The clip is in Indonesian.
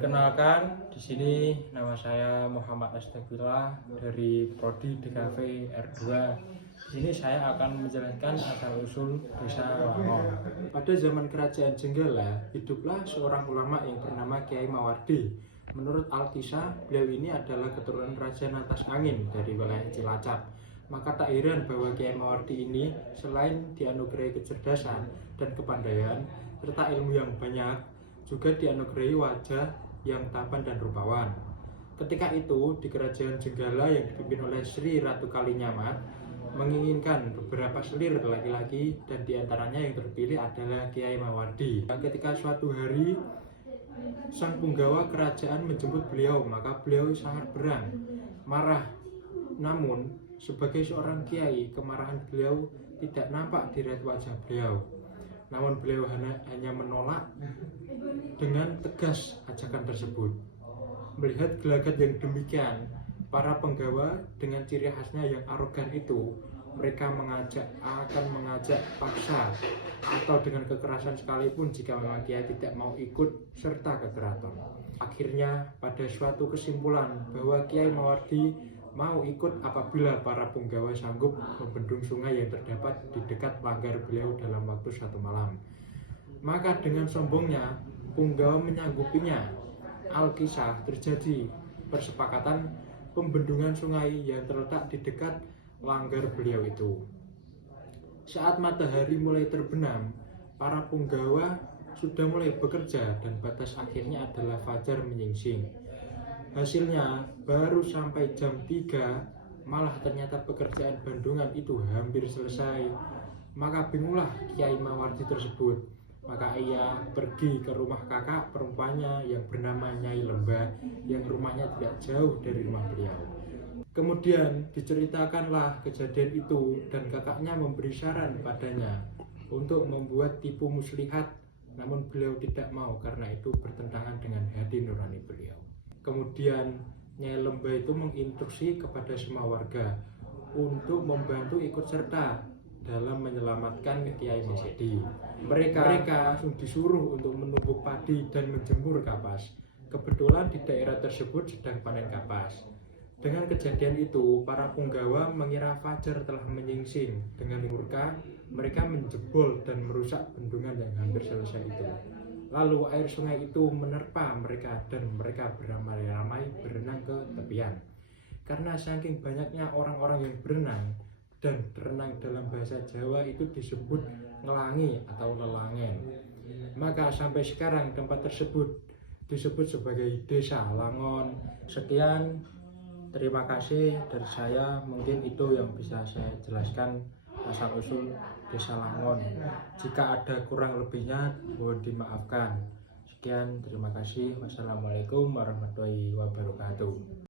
Perkenalkan, di sini nama saya Muhammad Astagfirullah dari Prodi DKV R2. Di sini saya akan menjelaskan asal-usul Desa Langon. Pada zaman Kerajaan Jenggala, hiduplah seorang ulama yang bernama Kiai Mawardi. Menurut Alkisah, beliau ini adalah keturunan Raja Natas Angin dari wilayah Cilacap. Maka tak heran bahwa Kiai Mawardi ini selain dianugerahi kecerdasan dan kepandaian serta ilmu yang banyak, juga dianugerahi wajah yang tampan dan rupawan. Ketika itu di Kerajaan Jenggala yang dipimpin oleh Sri Ratu Kalinyamat menginginkan beberapa selir laki-laki, dan diantaranya yang terpilih adalah Kiai Mawardi. Ketika suatu hari sang punggawa kerajaan menjemput beliau, maka beliau sangat berang, marah. Namun sebagai seorang kiai, kemarahan beliau tidak nampak di raut wajah beliau. Namun beliau hanya menolak dengan tegas ajakan tersebut. Melihat gelagat yang demikian, para penggawa dengan ciri khasnya yang arogan itu, mereka akan mengajak paksa atau dengan kekerasan sekalipun jika memang Kiai tidak mau ikut serta ke keraton. Akhirnya pada suatu kesimpulan bahwa Kiai Mawardi mau ikut apabila para punggawa sanggup membendung sungai yang terdapat di dekat pagar beliau dalam waktu 1 malam. Maka dengan sombongnya punggawa menyanggupinya. Alkisah terjadi persepakatan pembendungan sungai yang terletak di dekat langgar beliau itu. Saat matahari mulai terbenam, para punggawa sudah mulai bekerja dan batas akhirnya adalah fajar menyingsing. Hasilnya baru sampai jam 3 malah ternyata pekerjaan bendungan itu hampir selesai. Maka bingunglah Kiai Mawardi tersebut. Maka ia pergi ke rumah kakak perempuannya yang bernama Nyai Lembah, yang rumahnya tidak jauh dari rumah beliau. Kemudian diceritakanlah kejadian itu, dan kakaknya memberi saran padanya untuk membuat tipu muslihat. Namun beliau tidak mau karena itu bertentangan dengan hati nurani beliau. Kemudian Nyai Lembah itu menginstruksi kepada semua warga untuk membantu ikut serta dalam menyelamatkan Kiai Mawardi. Mereka langsung disuruh untuk menumbuk padi dan menjemur kapas. Kebetulan di daerah tersebut sedang panen kapas. Dengan kejadian itu, para punggawa mengira fajar telah menyingsing. Dengan murka, mereka menjebol dan merusak bendungan yang hampir selesai itu. Lalu air sungai itu menerpa mereka dan mereka beramai-ramai berenang ke tepian. Karena saking banyaknya orang-orang yang berenang, dan berenang dalam bahasa Jawa itu disebut ngelangi atau lelangen, maka sampai sekarang tempat tersebut disebut sebagai Desa Langon. Sekian, terima kasih dari saya. Mungkin itu yang bisa saya jelaskan asal-usul Desa Langon. Jika ada kurang lebihnya mohon dimaafkan. Sekian, terima kasih. Wassalamualaikum warahmatullahi wabarakatuh.